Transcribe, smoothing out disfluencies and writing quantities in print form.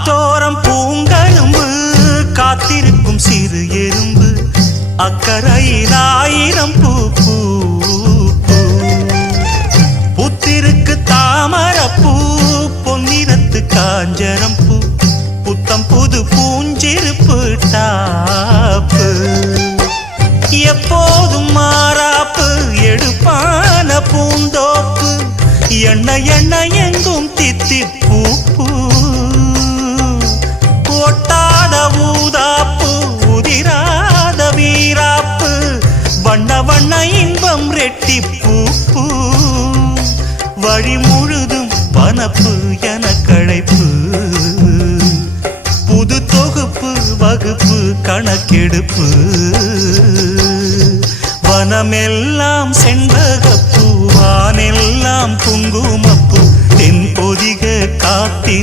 ஆத்தோரம் பூங்கரும்பு காத்திருக்கும் சிறு எறும்பு அக்கரையில் 1000 பூ பூ புத்திருக்கு தாமரப்பூ பொன்னிறத்து காஞ்சரம் பூ புத்தம் புது பூஞ்சிருப்பு டாப்பு எப்போதும் மாறாப்பு எடுப்பான பூந்தோப்பு எண்ண எண்ண எங்கும் தித்திப்பூ ஒட்டாத ஊதாப்பு உதிராத வீராப்பு வண்ண வண்ண இன்பம் ரெட்டிப்பூ வழி முழுதும் வனப்பு என கழைப்பு புது தொகுப்பு வகுப்பு கணக்கெடுப்பு வனமெல்லாம் செண்பகப்பூ வானெல்லாம் குங்குமப்பூ தென்பொதிக காத்தின்